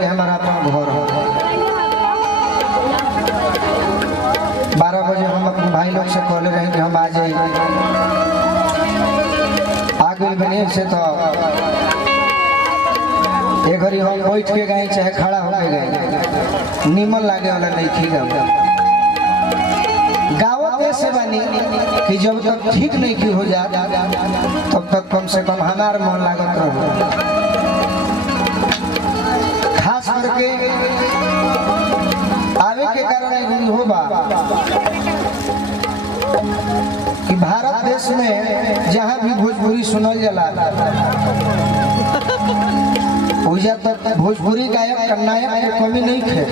हमारा अपना घर हो 12 बजे हम अपने भाई लोग से कहले रहे कि हम आ जाए आगे बने से तो एक घड़ी हम बैठ के गए चाहे खड़ा होके गए नीमन लागे वाला नहीं थी गाँव ऐसे बनी कि जब तक ठीक नहीं की हो जा तब तक कम से कम हमार मन लागत रहो। खास करके आवे के कारण एक हो बा कि भारत देश में जहाँ भी भोजपुरी सुनल जाला पूजा तक भोजपुरी गायक नायक के कमी नहीं थे।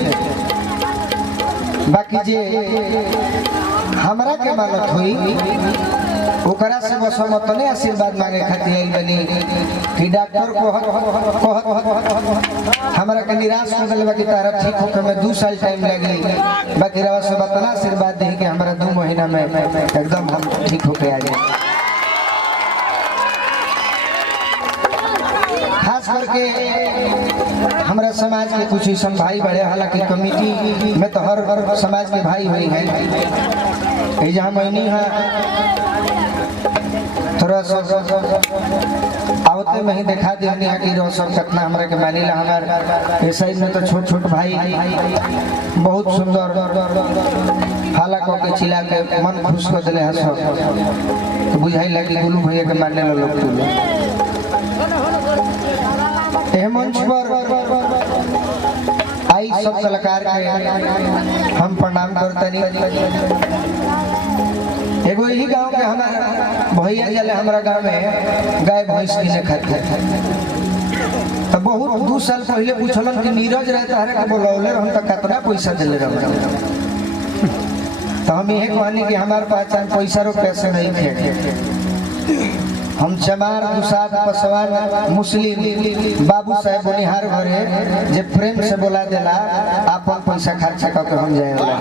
बाकी जे हमरा के मानत हुई ओकरा से बस हम तने आशीर्वाद मांगे खातिर आइल बनी कि डॉक्टर को हमरा के निराश कर देले बाकी तारा ठीक होके में 2 साल टाइम लगी बाकी रवा से बतना आशीर्वाद दे के हमरा 2 महीना में एकदम हम ठीक होके आ जाए। खास करके हमारा समाज के कुछ ऐसा भाई बड़े हालांकि कमेटी में तो हर समाज के भाई हुई हैं जहाँ मैनी है थोड़ा सा आवते में ही दिखा दिया है कि सब कितना हमारे के मानी ला हमारे इस साइड में तो छोट छोट भाई बहुत सुंदर हाला के चिल्ला के मन खुश कर दिले है सब तो बुझाई लगी गुलू भैया के मानने ला लोग मंच पर आई सब कलाकार के हम प्रणाम करते एगो यही गांव के हमारा भैया जले हमारा गांव में गाय भैंस किने खाते तो बहुत 2 साल पहले पूछलन कि नीरज रहता है कि बोलौले हम तो कितना पैसा दिले रहे तो हम यही कहनी कि हमारे पहचान पैसा रो पैसे नहीं थे। हम चमार दुसाद पसवान मुस्लिम बाबू साहेब बोनिहार घरे जे प्रेम से बोला देला अपन पैसा खर्चा करके हम जाए वाला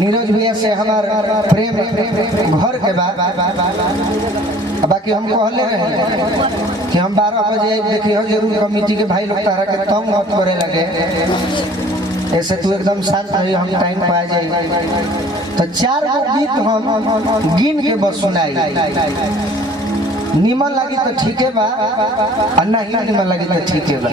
नीरज भैया से हमार प्रेम घर के बाद बाकी हम कहले रहे कि हम 12 बजे देखिए जरूर कमेटी के भाई लोग तारा के तंग मत करे लगे ऐसे तू एकदम शांत रही हम टाइम पा जाए तो 4 गीत हम गिन के बस सुनाई निमन लगी तो ठीक है बा और नहीं निमन लगी तो ठीक है बा।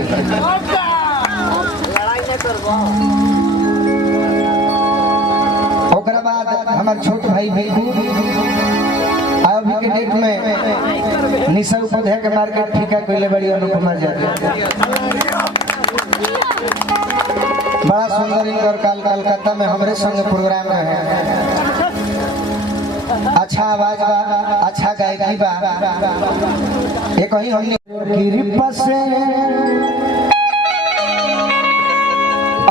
ओकरा बाद हमारे छोट भाई बिल्कू अभी के डेट में निशा उपाध्याय के मार्केट ठीका कोई बड़ी अनुपमा जाती बड़ा सुंदर इनकर कलकत्ता में हमारे संग प्रोग्राम है। अच्छा आवाज बा अच्छा गायकी बा एक ही हमने कृपा से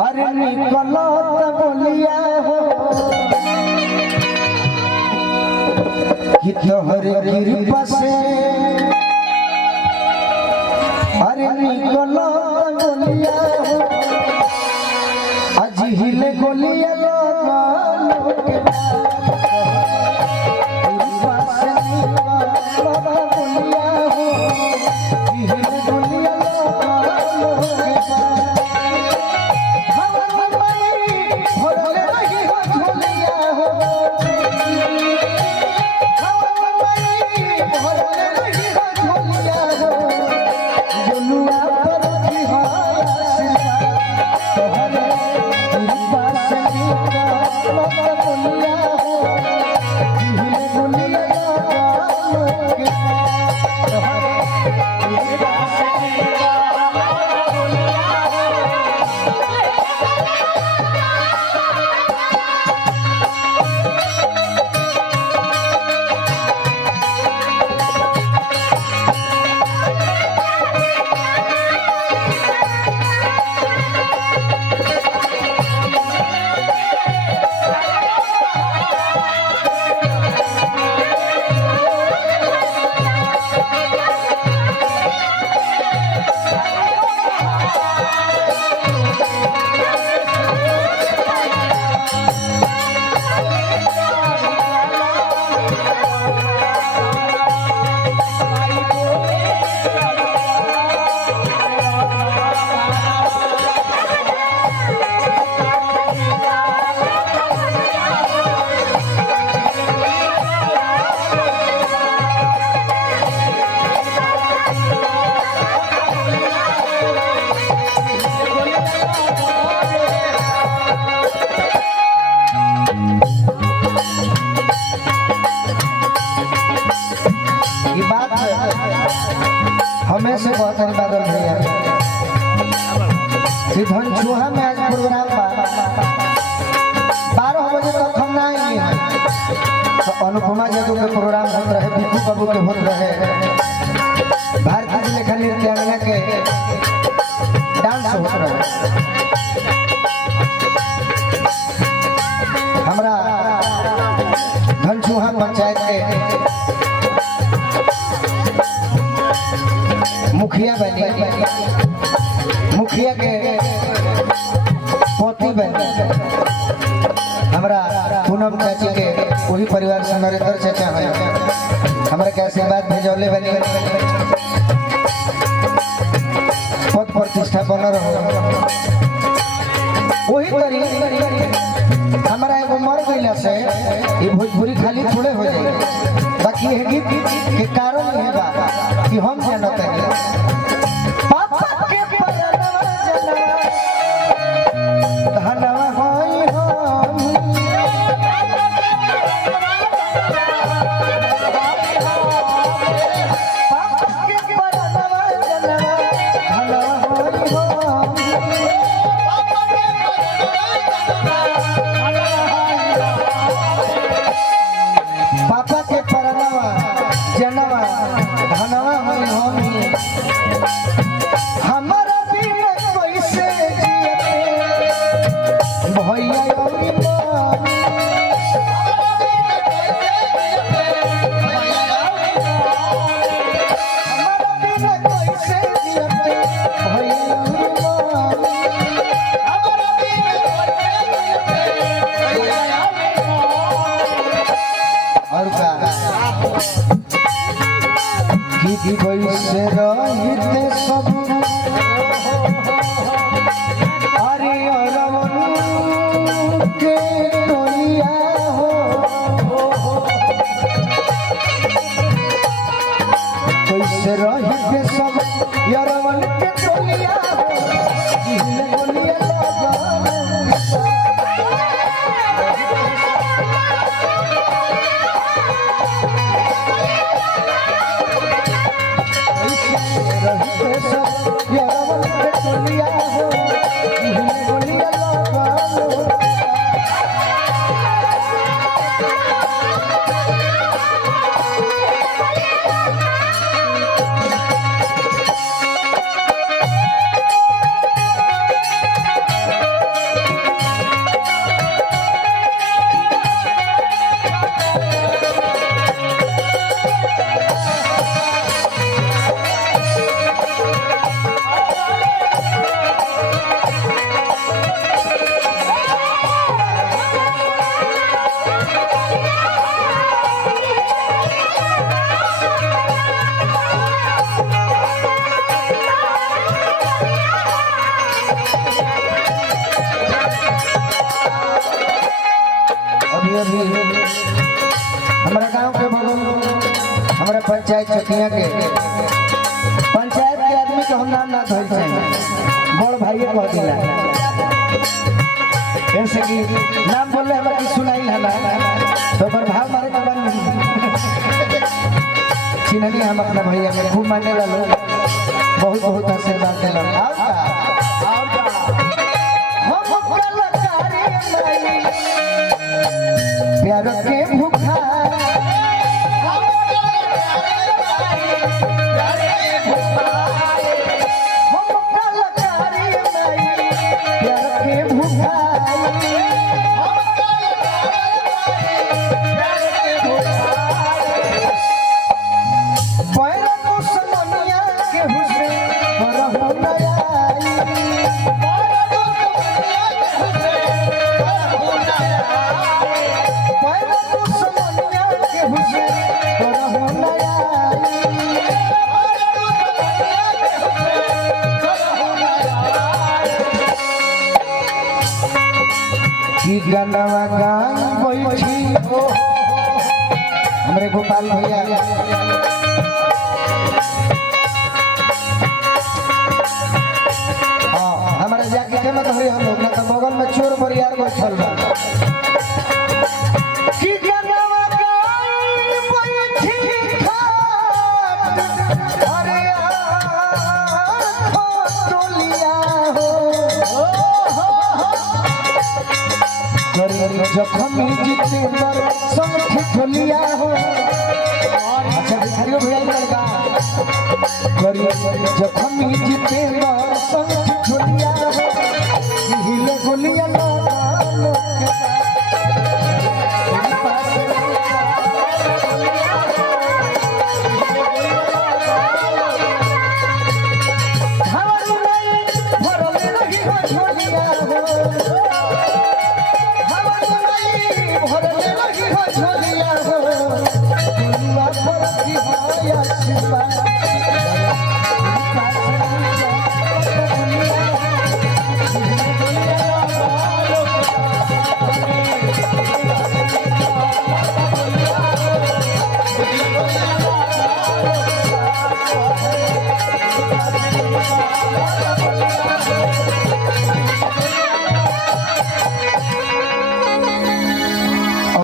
अरे निकलो त बोलिया हो कि तोहरे कृपा से अरे निकलो त बोलिया हो हिले गोलिया लोग के बाबा गोलिया हो हिले गोलिया लोग भोले रही हो झोलिया हो भोले रही हो झोलिया हो गोलुआ पर की हो Thank you. हमें से बहुत बादल भैया कि धनछुआ में आज प्रोग्राम 12 बजे तक हम ना आएंगे तो अनुपमा जादू के प्रोग्राम होते रहे, बिकू बाबू के होते रहे, भारतीय लेखा नृत्यांगना के डांस होते रहे। हमारा धनछुआ पंचायत के मुखिया बनी, मुखिया के पोती बनी, हमारा पूनम चाची के वही परिवार से नरेंद्र चाचा है, हमारे के आशीर्वाद भेजौले बनी, पद प्रतिष्ठा बन रहो। वही तरी हमारा एगो मर गईला से ये भोजपुरी खाली थोड़े हो जाए, बाकी है गीत के कारण है बा कि हम जानते हैं पापा के परनवा जनवा धनवा होई हम, पापा के परनवा जनवा धनवा होई हम, पापा के परनवा जनवा धनवा होई हम। हमारा बिना कैसे जियते भैया अभी मान, हमारा बिना कैसे जियते भैया अभी मान, और का कि कैसे रहते सब अरे अरवन के टोलिया हो, कैसे रहते सब अरवन के टोलिया हो, हिले गोलिया लगन रहते सब अरवन के टोलिया हो, हिले गोलिया लगन। अभी अभी हमारा गांव के बगल हमारा पंचायत चकिया के पंचायत के आदमी के हम नाम ना धोल चाहिए, बड़ भाई कह दिला ऐसे कि नाम बोले हमारे की सुनाई है ना तो प्रभाव मारे के बन चिन्हनी हम अपना भैया के खूब माने ला लोग, बहुत बहुत आशीर्वाद देला। प्यार के भूखा गनवा गाय बैठी हमारे गोपाल भैया हाँ हमारे जाके के मत हो हम लोग ना तो बगल में चोर बरियार बैठल बा कि गनवा गाय बैठी खाट अरे जखमी जितेंद्र संग ठिठोलिया हो। अच्छा भिखारियों भैया लड़का करी जखमी जितेंद्र संग ठिठोलिया हो। हिले गोलिया लो के